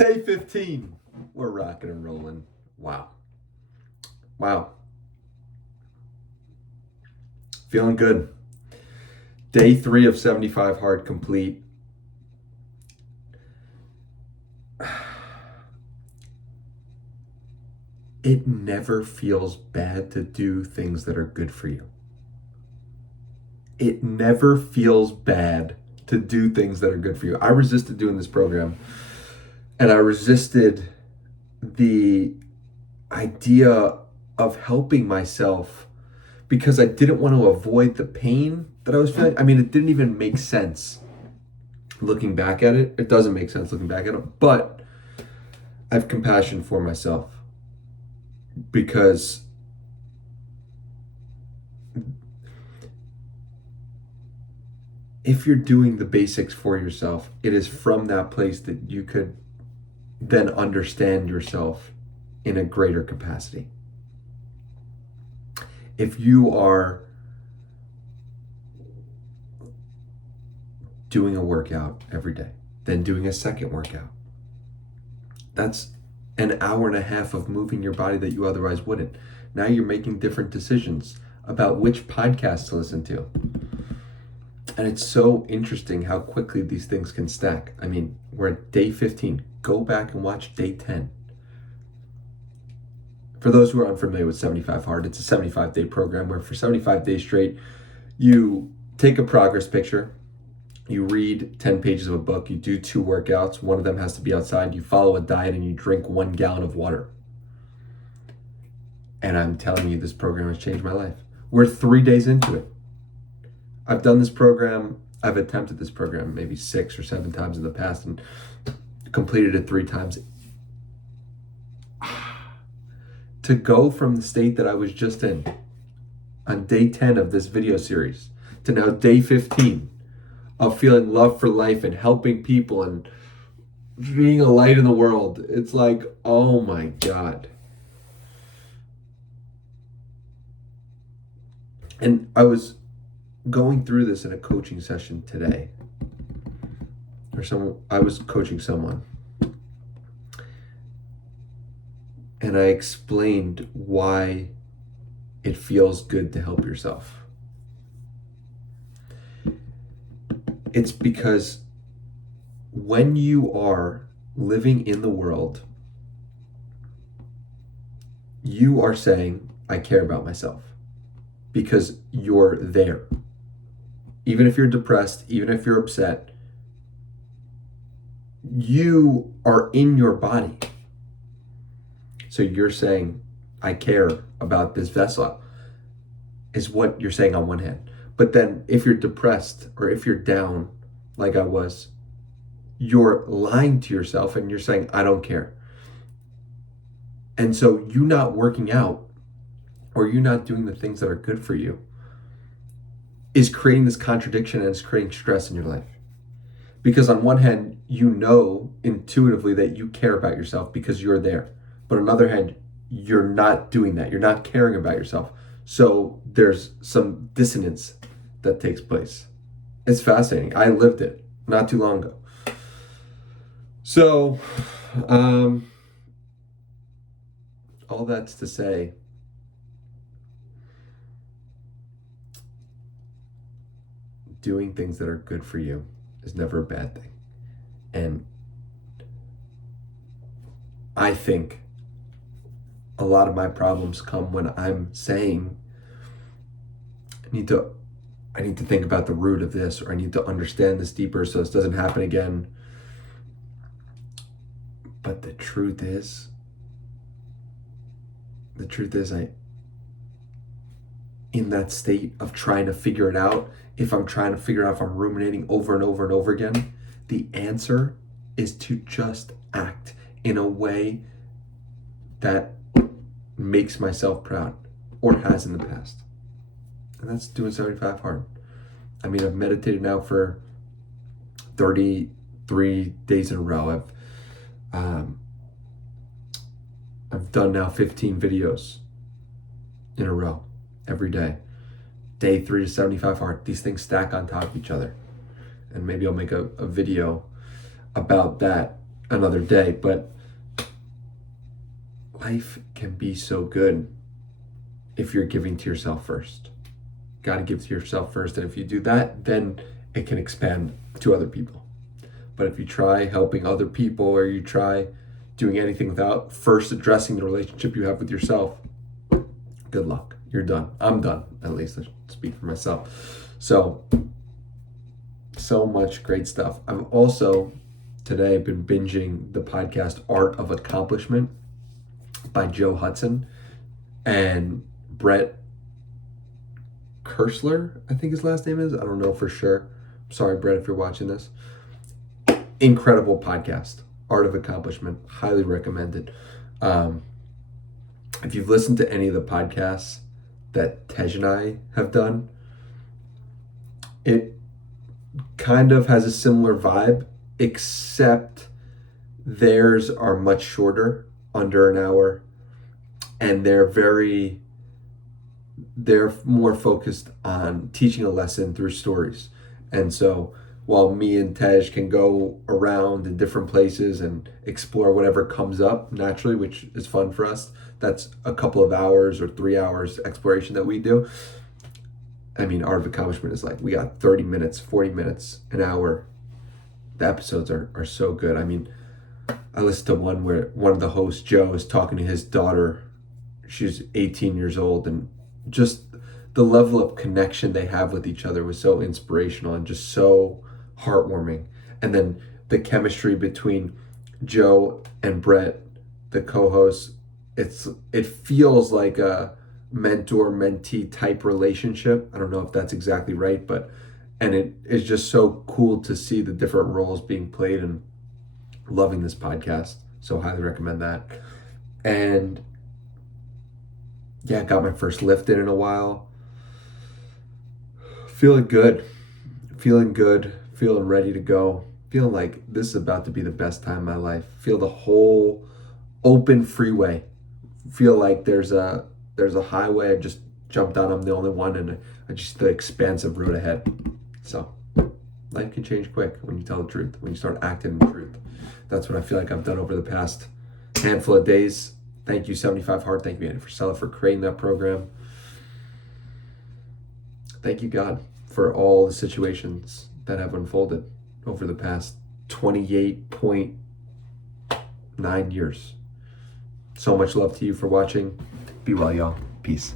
Day 15. We're rocking and rolling. Wow. Feeling good. Day 3 of 75 hard complete. It never feels bad to do things that are good for you. It never feels bad to do things that are good for you. I resisted doing this program, and I resisted the idea of helping myself because I didn't want to avoid the pain that I was feeling. I mean, it didn't even make sense looking back at it. It doesn't make sense looking back at it, but I have compassion for myself because if you're doing the basics for yourself, it is from that place that you could then understand yourself in a greater capacity. If you are doing a workout every day, then doing a second workout, that's an hour and a half of moving your body that you otherwise wouldn't. Now you're making different decisions about which podcast to listen to. And it's so interesting how quickly these things can stack. I mean, we're at day 15. Go back and watch day 10. For those who are unfamiliar with 75 Hard, it's a 75-day program where for 75 days straight, you take a progress picture, you read 10 pages of a book, you do 2 workouts, one of them has to be outside, you follow a diet, and you drink 1 gallon of water. And I'm telling you, this program has changed my life. We're 3 days into it. I've done this program, I've attempted this program maybe 6 or 7 times in the past and completed it 3 times. To go from the state that I was just in on day 10 of this video series to now day 15 of feeling love for life and helping people and being a light in the world. It's like, oh my God. And I was going through this in a coaching session today. I was coaching someone. And I explained why it feels good to help yourself. It's because when you are living in the world, you are saying, I care about myself, because you're there. Even if you're depressed, even if you're upset, you are in your body. So you're saying, I care about this vessel, is what you're saying on one hand. But then if you're depressed or if you're down, like I was, you're lying to yourself and you're saying, I don't care. And so you not working out or you not doing the things that are good for you is creating this contradiction and it's creating stress in your life. Because on one hand, you know intuitively that you care about yourself because you're there. But on the other hand, you're not doing that. You're not caring about yourself. So there's some dissonance that takes place. It's fascinating. I lived it not too long ago. So, all that's to say, doing things that are good for you is never a bad thing. And I think a lot of my problems come when I'm saying, I need to think about the root of this, or I need to understand this deeper so this doesn't happen again. But the truth is I, in that state of trying to figure it out, if I'm trying to figure out if I'm ruminating over and over and over again, the answer is to just act in a way that makes myself proud, or has in the past. And that's doing 75 hard. I mean, I've meditated now for 33 days in a row. I've done now 15 videos in a row every day. Day 3 to 75 hard. These things stack on top of each other. And maybe I'll make a video about that another day. But life can be so good if you're giving to yourself first. Got to give to yourself first. And if you do that, then it can expand to other people. But if you try helping other people, or you try doing anything without first addressing the relationship you have with yourself, good luck. You're done. I'm done. At least I should speak for myself. So much great stuff. I've also today been binging the podcast Art of Accomplishment by Joe Hudson and Brett Kersler, I think his last name is. I don't know for sure. Sorry, Brett, if you're watching this. Incredible podcast, Art of Accomplishment. Highly recommended. If you've listened to any of the podcasts that Tej and I have done, it kind of has a similar vibe, except theirs are much shorter, under an hour, and they're more focused on teaching a lesson through stories. And so while me and Tej can go around in different places and explore whatever comes up naturally, which is fun for us, that's a couple of hours or 3 hours exploration that we do. I mean, Art of Accomplishment is like, we got 30 minutes, 40 minutes, an hour. The episodes are so good. I mean, I listened to one where one of the hosts, Joe, is talking to his daughter. She's 18 years old, and just the level of connection they have with each other was so inspirational and just so heartwarming. And then the chemistry between Joe and Brett, the co-hosts, it feels like a mentor-mentee type relationship. I don't know if that's exactly right, and it is just so cool to see the different roles being played, and loving this podcast. So highly recommend that. And yeah, got my first lift in a while. Feeling good, feeling ready to go. Feeling like this is about to be the best time of my life. Feel the whole open freeway. Feel like there's a highway. I just jumped on. I'm the only one, and just the expansive road ahead. So life can change quick when you tell the truth, when you start acting in the truth. That's what I feel like I've done over the past handful of days. Thank you, 75 Hard. Thank you, Andy Frisella, for creating that program. Thank you, God, for all the situations that have unfolded over the past 28.9 years. So much love to you for watching. Be well, y'all. Peace.